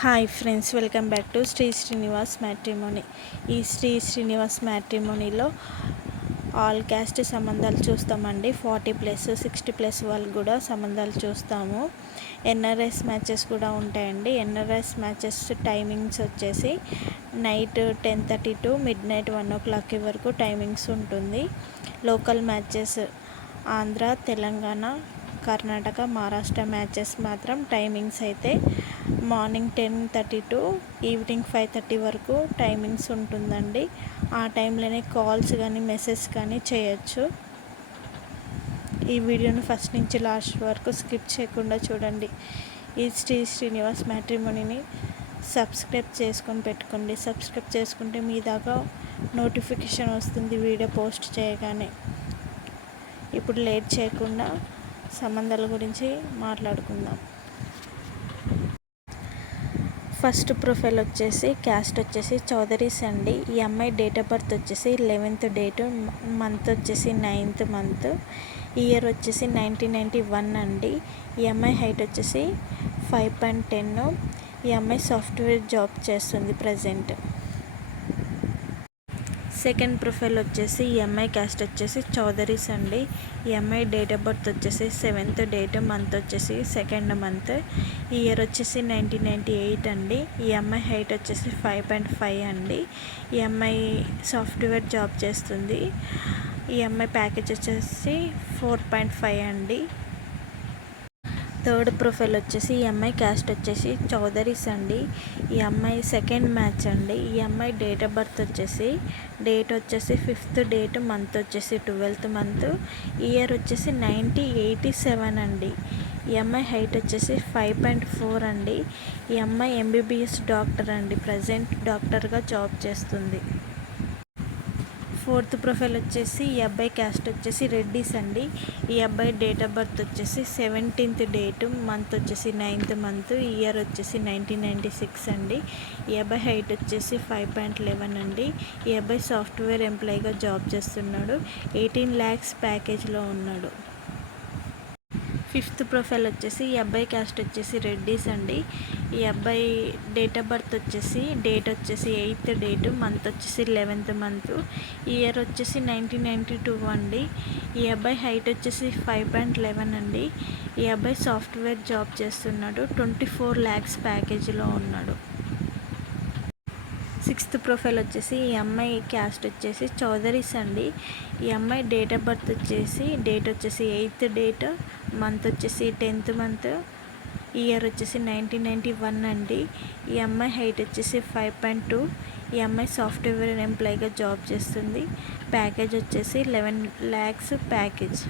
Hi friends, welcome back to Shri Srinivas matrimony. ఈ శ్రీ శ్రీనివాస్ మ్యాట్రిమోనీలో ఆల్ క్యాస్ట్ సంబంధాలు చూస్తామండి. 40+ 60+ వాళ్ళు కూడా సంబంధాలు చూస్తాము. ఎన్ఆర్ఎస్ మ్యాచెస్ కూడా ఉంటాయండి. ఎన్ఆర్ఎస్ మ్యాచెస్ టైమింగ్స్ వచ్చేసి నైట్ 10:30 టు మిడ్నైట్ 1 వరకు టైమింగ్స్ ఉంటుంది. Local matches Andhra, Telangana, Karnataka, Maharashtra matches మాత్రం టైమింగ్స్ అయితే మార్నింగ్ 10:30 టు ఈవినింగ్ 5:30 వరకు టైమింగ్స్ ఉంటుందండి. ఆ టైంలోనే కాల్స్ కానీ మెసేజ్ కానీ చేయొచ్చు. ఈ వీడియోని ఫస్ట్ నుంచి లాస్ట్ వరకు స్కిప్ చేయకుండా చూడండి. ఈ శ్రీ శ్రీనివాస్ మ్యాట్రిమోనీని సబ్స్క్రైబ్ చేసుకొని పెట్టుకోండి. సబ్స్క్రైబ్ చేసుకుంటే మీ దాకా నోటిఫికేషన్ వస్తుంది వీడియో పోస్ట్ చేయగానే. ఇప్పుడు లేట్ చేయకుండా సంబంధాల గురించి మాట్లాడుకుందాం. ఫస్ట్ ప్రొఫైల్ వచ్చేసి క్యాస్ట్ వచ్చేసి చౌదరీస్ అండి. ఈ అమ్మాయి డేట్ ఆఫ్ బర్త్ వచ్చేసి 11th డేటు, మంత్ వచ్చేసి 9th మంత్, ఇయర్ వచ్చేసి 1991 అండి. ఈ అమ్మాయి హైట్ వచ్చేసి 5.10. ఈ అమ్మాయి సాఫ్ట్వేర్ జాబ్ చేస్తుంది ప్రజెంట్. సెకండ్ ప్రొఫైల్ వచ్చేసి ఈ అమ్మాయి క్యాస్ట్ వచ్చేసి చౌదరీస్ అండి. ఈ అమ్మాయి డేట్ ఆఫ్ బర్త్ వచ్చేసి 7th డేట్, మంత్ వచ్చేసి 2nd మంత్, ఇయర్ వచ్చేసి 1998 అండి. ఈ అమ్మాయి హైట్ వచ్చేసి 5.5 అండి. ఈ అమ్మాయి సాఫ్ట్వేర్ జాబ్ చేస్తుంది. ఈ అమ్మాయి ప్యాకేజ్ వచ్చేసి 4.5 అండి. థర్డ్ ప్రొఫైల్ వచ్చేసి ఈ అమ్మాయి క్యాస్ట్ వచ్చేసి చౌదరీస్ అండి. ఈ అమ్మాయి సెకండ్ మ్యాచ్ అండి. ఈ అమ్మాయి డేట్ ఆఫ్ బర్త్ వచ్చేసి డేట్ వచ్చేసి 5th డేట్, మంత్ వచ్చేసి 12th మంత్, ఇయర్ వచ్చేసి 1987 అండి. ఈ అమ్మాయి హైట్ వచ్చేసి 5.4 అండి. ఈ అమ్మాయి ఎంబీబీఎస్ డాక్టర్ అండి. ప్రజెంట్ డాక్టర్గా జాబ్ చేస్తుంది. ఫోర్త్ ప్రొఫైల్ వచ్చేసి ఈ అబ్బాయి క్యాస్ట్ వచ్చేసి రెడ్డిస్ అండి. ఈ అబ్బాయి డేట్ ఆఫ్ బర్త్ వచ్చేసి 17th డేటు, మంత్ వచ్చేసి 9th మంత్, ఇయర్ వచ్చేసి 1996 అండి. ఈ అబ్బాయి హైట్ వచ్చేసి 5.11 అండి. ఈ అబ్బాయి సాఫ్ట్వేర్ ఎంప్లాయీగా జాబ్ చేస్తున్నాడు. 18 lakhs ప్యాకేజ్లో ఉన్నాడు. ఫిఫ్త్ ప్రొఫైల్ వచ్చేసి ఈ అబ్బాయి క్యాస్ట్ వచ్చేసి రెడ్డిస్ అండి. ఈ అబ్బాయి డేట్ ఆఫ్ బర్త్ వచ్చేసి డేట్ వచ్చేసి 8th డేటు, మంత్ వచ్చేసి 11th మంత్, ఇయర్ వచ్చేసి 1992 అండి. ఈ అబ్బాయి హైట్ వచ్చేసి 5.11 అండి. ఈ అబ్బాయి సాఫ్ట్వేర్ జాబ్ చేస్తున్నాడు. 24 lakhs ప్యాకేజీలో ఉన్నాడు. సిక్స్త్ ప్రొఫైల్ వచ్చేసి ఈ అమ్మాయి క్యాస్ట్ వచ్చేసి చౌదరీస్ అండి. ఈ అమ్మాయి డేట్ ఆఫ్ బర్త్ వచ్చేసి డేట్ వచ్చేసి 8th డేట్, మంత్ వచ్చేసి 10th మంత్, ఇయర్ వచ్చేసి 1991 అండి. ఈ అమ్మాయి హైట్ వచ్చేసి 5.2. ఈ అమ్మాయి సాఫ్ట్వేర్ ఎంప్లాయీగా జాబ్ చేస్తుంది. ప్యాకేజ్ వచ్చేసి 11 lakhs ప్యాకేజ్.